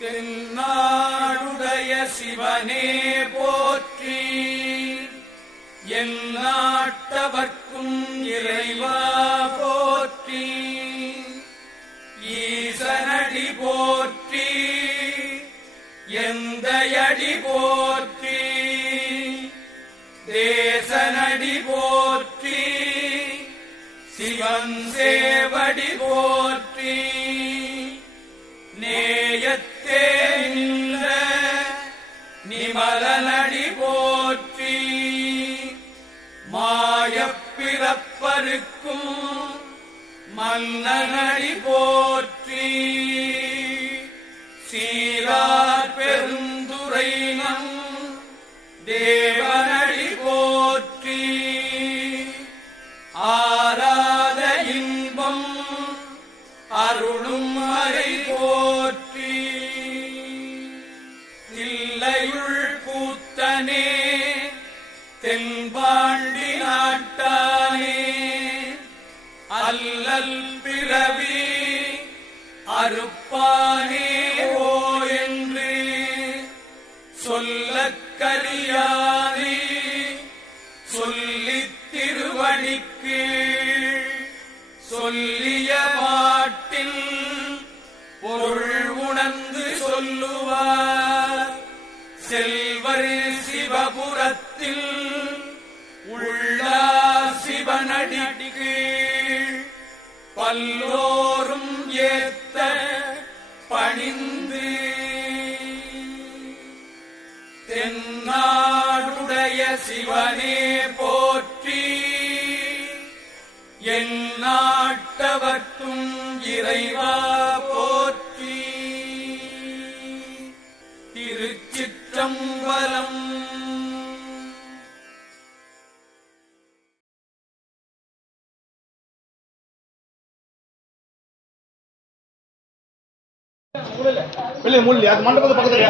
தென்னாடுடைய சிவனே போற்றி, எந்நாட்டவர்க்கும் இறைவா போற்றி, ஈசனடி போற்றி, எந்தையடி போற்றி, தேசனடி போற்றி, சிவன் சேவடி போற்றி, நேயத்தே நின்ற நிமலனடி போற்றி, மாயப்பிறப்பருக்கும் மன்னனடி போற்றி, சீரார் பெருந்துரைனம் தேவனடி போற்றி, ஆராத இன்பம் அருளும் மறை போற்றி, தில்லையுள் கூத்தனே தென்பாண்டி நாட்டானே, அல்லல் பிறவி அறுப்பானே ஓ என்று சொல்லக்கரியானே, சொல்லித் திருவடிக்கு சொல்லிய பாட்டில் பொருள் உணர்ந்து சொல்லுவார், செல்வர் சிவபுரத்தில் உள்ளார் சிவனடிக்கு பல்லோரும் ஏத்த பணிந்து, தென்னாடுடைய சிவனே போற்றி, எந்நாட்டவர்க்கும் இறைவா போற்றி. திருச்சிற்றம்பலம். முள்ளி அது மண்டபத்து பக்கத்துல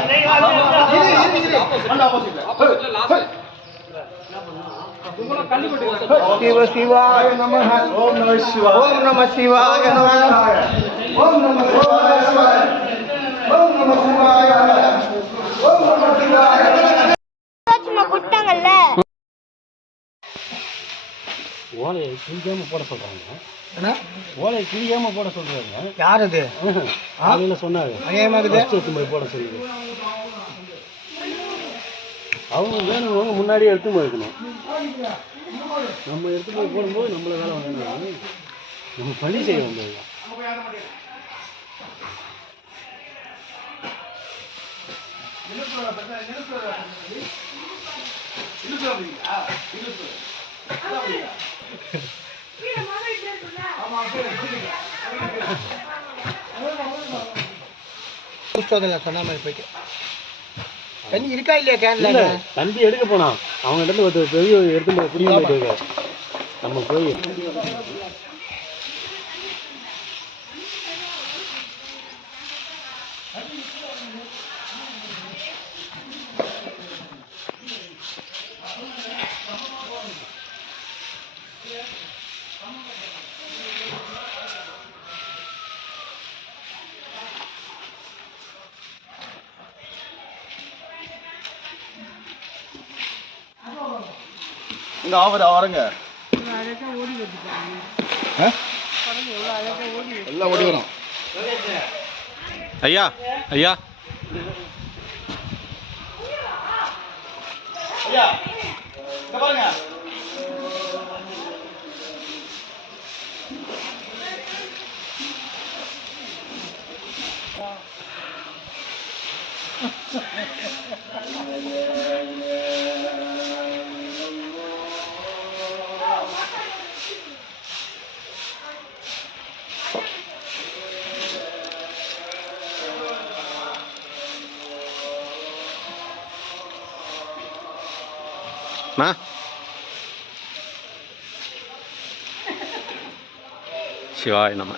சிவ சிவாய நமஹ. ஓம் நம சிவாய. ஓம் நம சிவாய நமஹ. ஓம் நம சிவாய. ஓம் நம சிவாய. ஓம் நம சிவாய. சும்மா குட்டாங்கல்ல. ஓலையை கிழிக்காம போட சொல்றாங்க. என்ன ஓலையை கிழிக்காம போட சொல்றாங்க? யார் அது? காலையில சொன்னாங்க. போய் போட சொல்லுங்க. அவங்க வேணும் முன்னாடியே எடுத்து போயிருக்கணும். நம்ம எடுத்து போய் போடும்போது நம்மள வேலை வந்து நம்ம பணி செய்ய வந்தது. சொன்ன மாதிரி போயிட்டு தண்ணி இருக்கா இல்லையா? கேன்ல தம்பி எடுக்க போனான். அவங்க இடத்துல ஒரு பெரிய எடுத்து போய் நம்ம போய் இங்க ஆவருங்க எல்லாம் ஓடி வரும். ஐயா ஐயா ஐயா இங்க பாருங்க. சிவாய நம.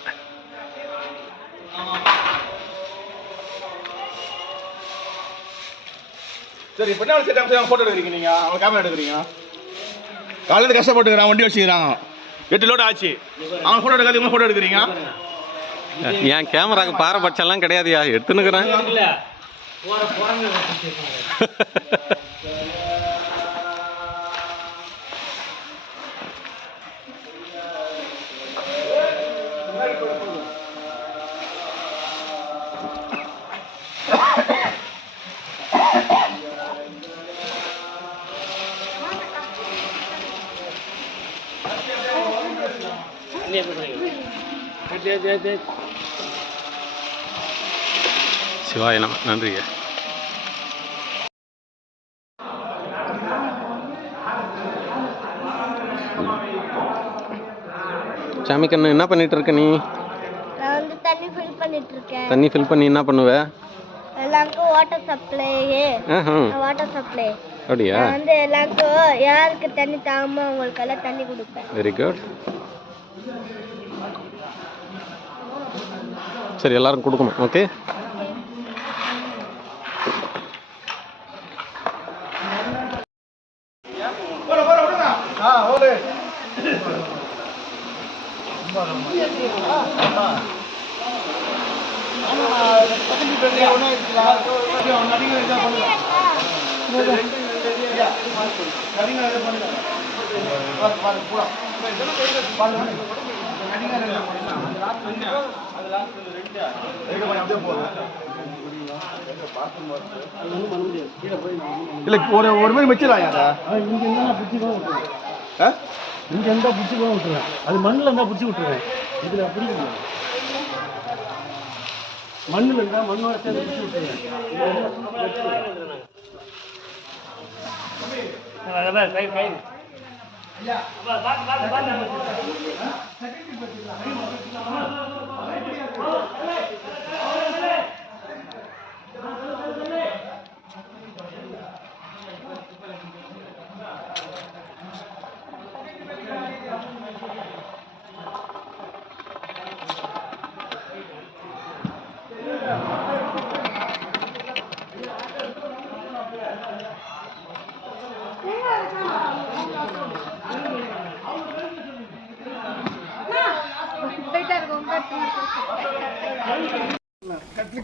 சரி இப்போ என்ன செய்ய ஃபோட்டோ எடுக்கிறீங்க? நீங்கள் அவங்க கேமரா எடுக்கிறீங்க. காலையில் கஷ்டப்பட்டுக்கிறான், வண்டி வச்சுக்கிறாங்க, 8 லோடு ஆச்சு. அவங்க ஃபோட்டோ எடுக்காது, இவங்க ஃபோட்டோ எடுக்கிறீங்க. என் கேமராக்கு பாரபட்சம்லாம் கிடையாதுயா, எடுத்துன்னுக்குறேன். சிவாய நம. நன்றிங்க. சாமி கண்ணு என்ன பண்ணிட்டு இருக்க நீ? நான் வந்து தண்ணி ஃபில் பண்ணிட்டு இருக்கேன். தண்ணி ஃபில் பண்ணி என்ன பண்ணுவ? எல்லாருக்கும் வாட்டர் சப்ளை. வாட்டர் சப்ளை அப்படியா? நான் வந்து எல்லாருக்கும் யாருக்கு தண்ணி தாமோ அவங்களுக்கெல்லாம் தண்ணி கொடுப்பேன். Very good. சரி, எல்லாரும் கொடுக்கணும். ஓகே. இல்ல ஒரு மாதிரி வச்சிடலாம். இங்கே இருந்தால் பிடிச்சி கூட விட்டுருவேன். இங்கே இருந்தால் பிடிச்சி கூட விட்டுருவேன். அது மண்ணில் இருந்தால் பிடிச்சி விட்டுருவேன். இதில் அப்படி இல்லை. மண்ணில் இருந்தால் மண்ணோட சேர்ந்து பிடிச்சி விட்டுருவேன்.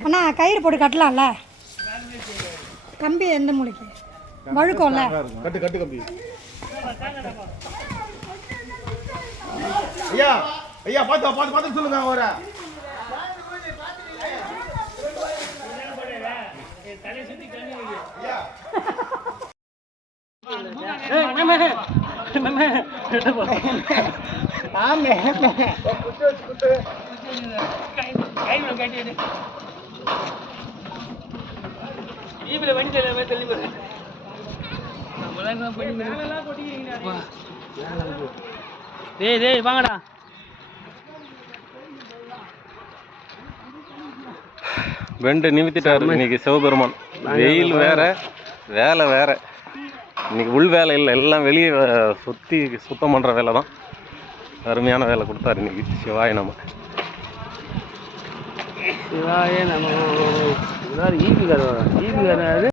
அண்ணா கயிறு போட்டு கட்டலாம்ல? கம்பி எந்த மூலைக்கு வழுக்கும்ல? கட்டு கட்டு கம்பி. ஐயா ஐயா பார்த்து பார்த்து பார்த்து சொல்லுங்க. அவரை வாங்கடா. வெண்டு நிமித்திட்டாரு இன்னைக்கு சிவபெருமான். வெயில் வேற, வேலை வேற. இன்னைக்கு உள் வேலை இல்லை, எல்லாம் வெளியே சுற்றி சுத்தம் பண்ணுற வேலை தான். அருமையான வேலை கொடுத்தாரு இன்னைக்கு. சிவாய நம. சிவாய நம. EB car